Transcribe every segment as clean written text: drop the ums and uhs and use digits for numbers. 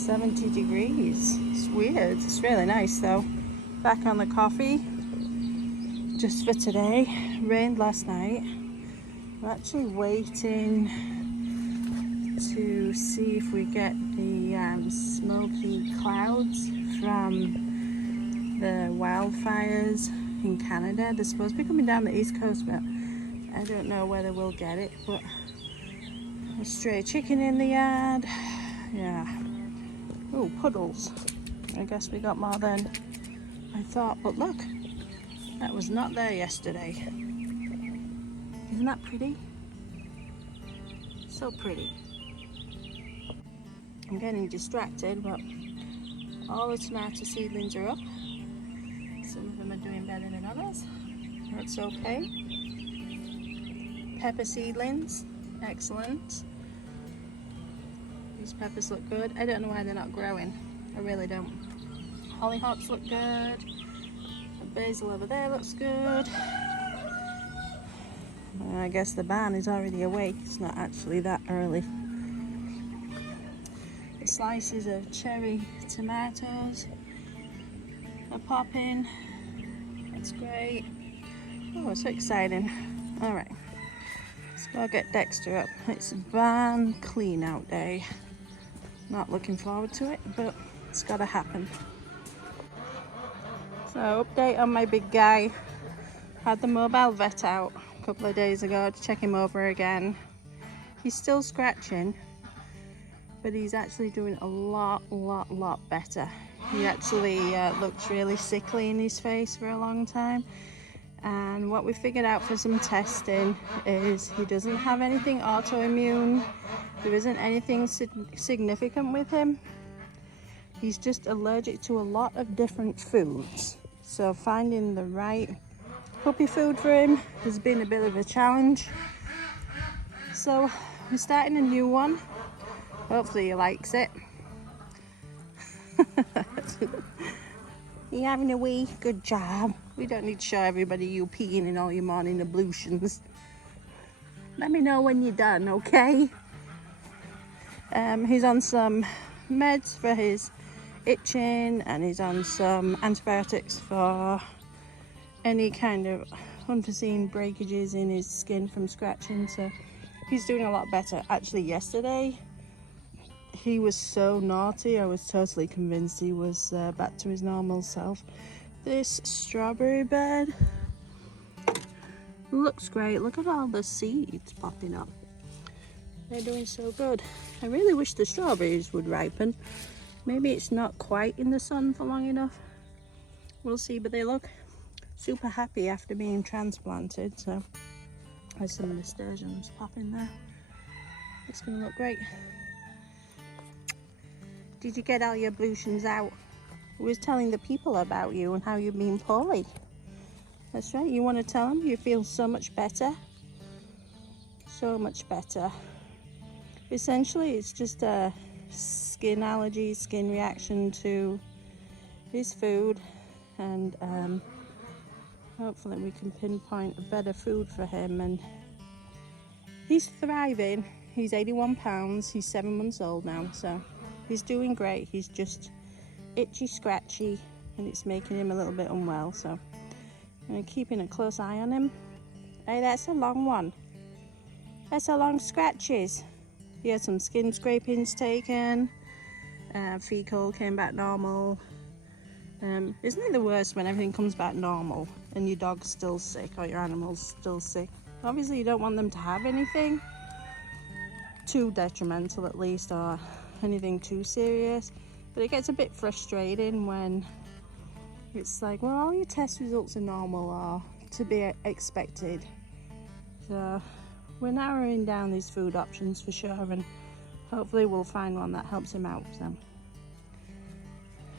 70 degrees. It's weird. It's really nice though. Back on the coffee just for today. Rained last night. We're actually waiting to see if we get the smoky clouds from the wildfires in Canada. They're supposed to be coming down the east coast, but I don't know whether we'll get it. But a stray chicken in the yard. Yeah. Oh, puddles. I guess we got more than I thought, but look, that was not there yesterday. Isn't that pretty? So pretty. I'm getting distracted, but all the tomato seedlings are up. Some of them are doing better than others. That's okay. Pepper seedlings, excellent. These peppers look good. I don't know why they're not growing. I really don't. Hollyhocks look good. The basil over there looks good. I guess the barn is already awake. It's not actually that early. The slices of cherry tomatoes are popping. That's great. Oh, so exciting. All right, let's go get Dexter up. It's a barn clean out day. Not looking forward to it, but it's gotta happen. So update on my big guy. Had the mobile vet out a couple of days ago to check him over again. He's still scratching, but he's actually doing a lot better. He actually looks really sickly in his face for a long time. And what we figured out for some testing is he doesn't have anything autoimmune. There isn't anything significant with him. He's just allergic to a lot of different foods. So finding the right puppy food for him has been a bit of a challenge. So we're starting a new one. Hopefully he likes it. You having a wee? Good job. We don't need to show everybody you peeing in all your morning ablutions. Let me know when you're done, okay? He's on some meds for his itching, and he's on some antibiotics for any kind of unforeseen breakages in his skin from scratching. So he's doing a lot better. Actually, yesterday he was so naughty, I was totally convinced he was back to his normal self. This strawberry bed looks great. Look at all the seeds popping up. They're doing so good. I really wish the strawberries would ripen. Maybe it's not quite in the sun for long enough. We'll see, but they look super happy after being transplanted. So there's some nasturtiums popping there. It's gonna look great. Did you get all your ablutions out? I was telling the people about you and how you've been poorly. That's right, you want to tell them you feel so much better. So much better. Essentially, it's just a skin allergy, skin reaction to his food, and hopefully we can pinpoint a better food for him. And he's thriving. He's 81 pounds, he's 7 months old now, so he's doing great. He's just itchy, scratchy, and it's making him a little bit unwell. So I'm keeping a close eye on him. Hey, that's a long one. That's a long scratches. He had some skin scrapings taken. Fecal came back normal. Isn't it the worst when everything comes back normal and your dog's still sick or your animal's still sick? Obviously you don't want them to have anything too detrimental, at least, or anything too serious, but it gets a bit frustrating when it's like, well, all your test results are normal or to be expected. So we're narrowing down these food options for sure, and hopefully we'll find one that helps him out. So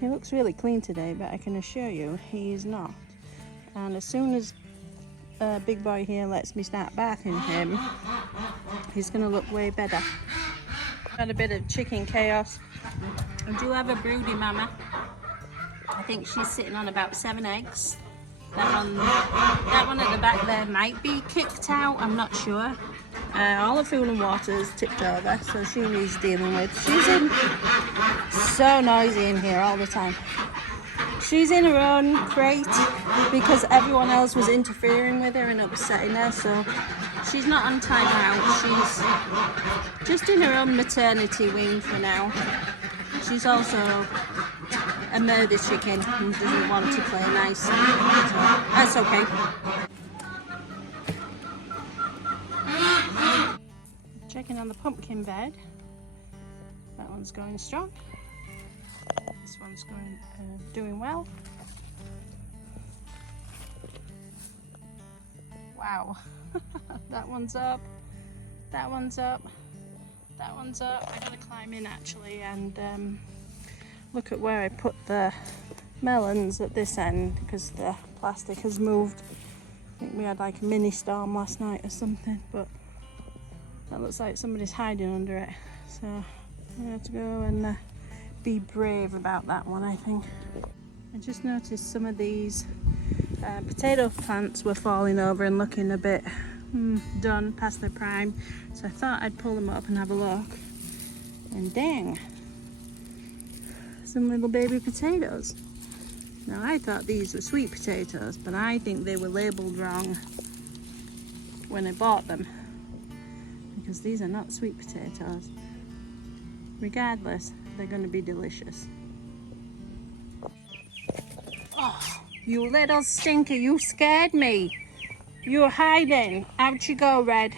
he looks really clean today, but I can assure you he is not. And as soon as Big Boy here lets me start bathing him, he's gonna look way better. Had a bit of chicken chaos. I do have a broody mama. I think she's sitting on about 7 eggs. That one at the back there might be kicked out, I'm not sure. All the food and water is tipped over, so she needs dealing with. She's in so noisy in here all the time. She's in her own crate because everyone else was interfering with her and upsetting her, so she's not on time out. She's just in her own maternity wing for now. She's also a murder chicken who doesn't want to play nice, so that's okay. Checking on the pumpkin bed. That one's going strong. This one's going doing well. Wow. That one's up. That one's up. That one's up. I gotta climb in actually and look at where I put the melons at this end because the plastic has moved. I think we had like a mini storm last night or something, but that looks like somebody's hiding under it. So I'm gonna have to go and be brave about that one, I think. I just noticed some of these potato plants were falling over and looking a bit done past their prime, so I thought I'd pull them up and have a look, and dang, some little baby potatoes. Now I thought these were sweet potatoes, but I think they were labeled wrong when I bought them, because these are not sweet potatoes. Regardless, they're going to be delicious. Oh, you little stinker, you scared me. You were hiding. Out you go, Red.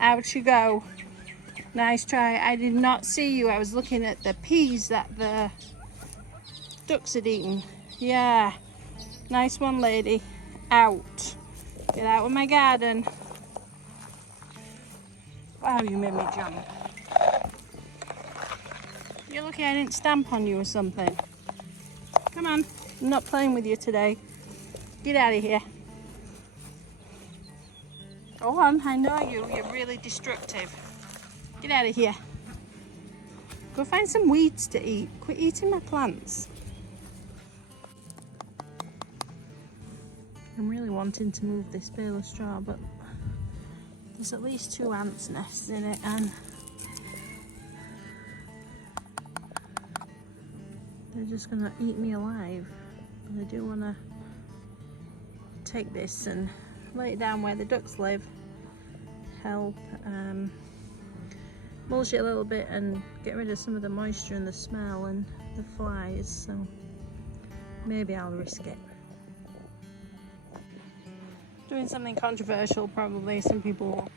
Out you go. Nice try. I did not see you. I was looking at the peas that the ducks had eaten. Yeah. Nice one, lady. Out. Get out of my garden. Wow, you made me jump. You're lucky I didn't stamp on you or something. Come on. I'm not playing with you today. Get out of here. Go on, I know you. You're really destructive. Get out of here. Go find some weeds to eat. Quit eating my plants. I'm really wanting to move this bale of straw, but there's at least 2 ants' nests in it, and they're just gonna eat me alive. But I do wanna take this and lay it down where the ducks live, help mulch it a little bit and get rid of some of the moisture and the smell and the flies, so maybe I'll risk it. Doing something controversial probably, some people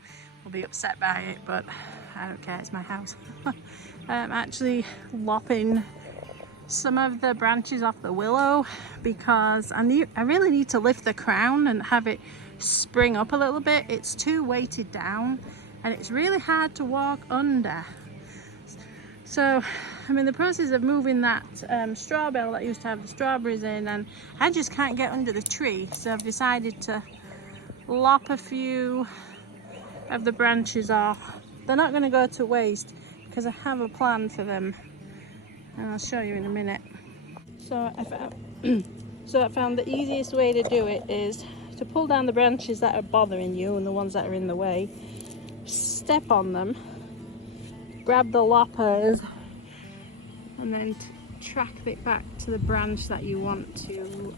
will be upset by it, but I don't care, it's my house. I'm actually lopping some of the branches off the willow because I really need to lift the crown and have it spring up a little bit. It's too weighted down and it's really hard to walk under. So I'm in the process of moving that straw bale that used to have the strawberries in, and I just can't get under the tree, so I've decided to lop a few of the branches off. They're not going to go to waste because I have a plan for them, and I'll show you in a minute. So I found the easiest way to do it is to pull down the branches that are bothering you and the ones that are in the way, step on them, grab the loppers, and then track it back to the branch that you want to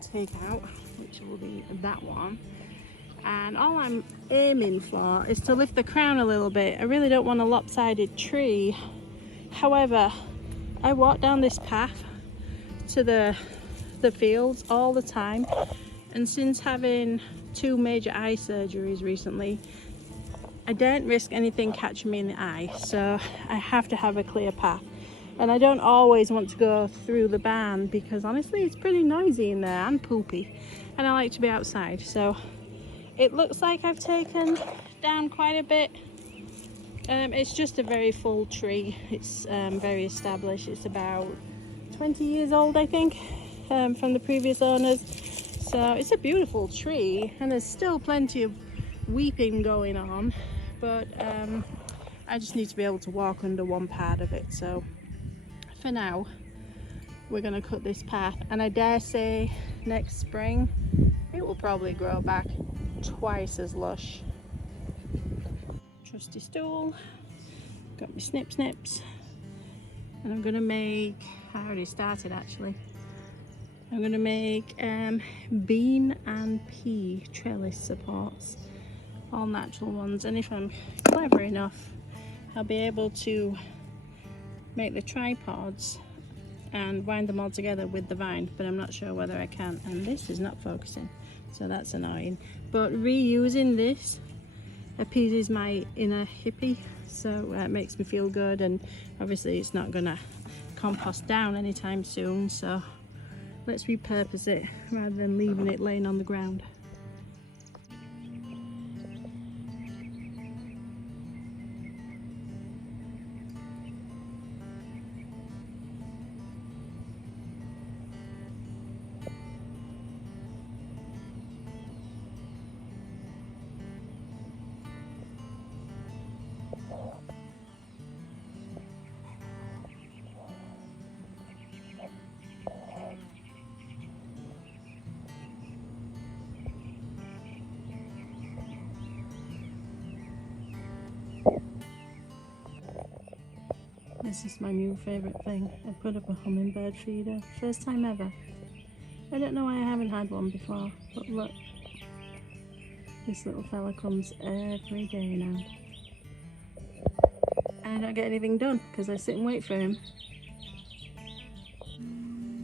take out, which will be that one. And all I'm aiming for is to lift the crown a little bit. I really don't want a lopsided tree. However, I walk down this path to the fields all the time, and since having 2 major eye surgeries recently, I don't risk anything catching me in the eye, so I have to have a clear path. And I don't always want to go through the barn because honestly it's pretty noisy in there and poopy, and I like to be outside. So it looks like I've taken down quite a bit. It's just a very full tree. It's very established. It's about 20 years old, I think, from the previous owners. So it's a beautiful tree, and there's still plenty of weeping going on, but I just need to be able to walk under one part of it. So for now, we're going to cut this path, and I dare say next spring it will probably grow back twice as lush. trusty stool. Got my snips, and I'm gonna make, I already started actually, I'm gonna make bean and pea trellis supports, all natural ones, and if I'm clever enough I'll be able to make the tripods and wind them all together with the vine, but I'm not sure whether I can. And this is not focusing, so that's annoying. But reusing this appeases my inner hippie, so it makes me feel good, and obviously it's not gonna compost down anytime soon, so let's repurpose it rather than leaving it laying on the ground. This is my new favourite thing. I put up a hummingbird feeder. First time ever. I don't know why I haven't had one before, but look. This little fella comes every day now. And I don't get anything done because I sit and wait for him.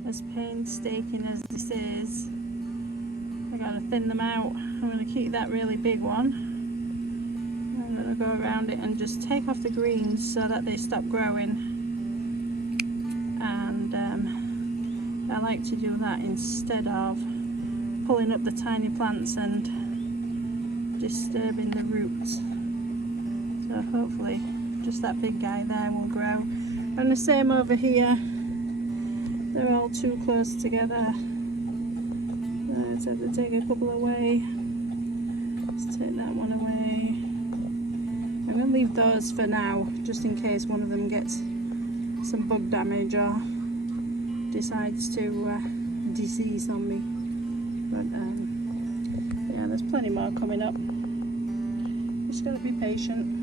As painstaking as this is, I gotta thin them out. I'm gonna keep that really big one. I'm gonna go around it and just take off the greens so that they stop growing. And I like to do that instead of pulling up the tiny plants and disturbing the roots. So hopefully just that big guy there will grow. And the same over here. They're all too close together. Let's have to take a couple away. Let's take that one away. I'm going to leave those for now, just in case one of them gets some bug damage or decides to disease on me. But yeah, there's plenty more coming up. Just got to be patient.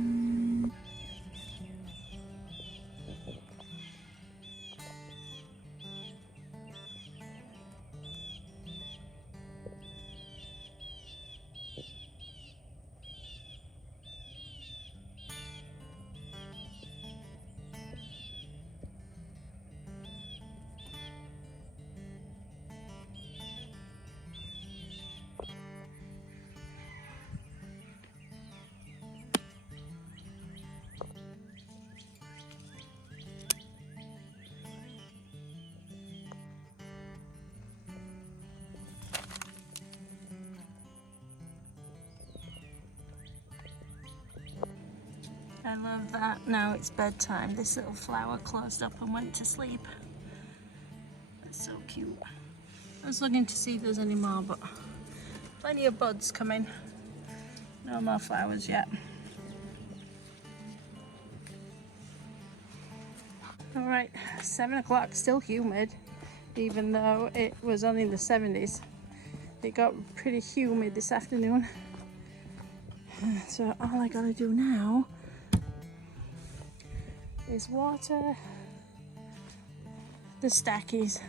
I love that. Now it's bedtime. This little flower closed up and went to sleep. That's so cute. I was looking to see if there's any more, but plenty of buds coming. No more flowers yet. Alright, 7 o'clock, still humid, even though it was only in the 70s. It got pretty humid this afternoon. So all I gotta do now is water the stackies.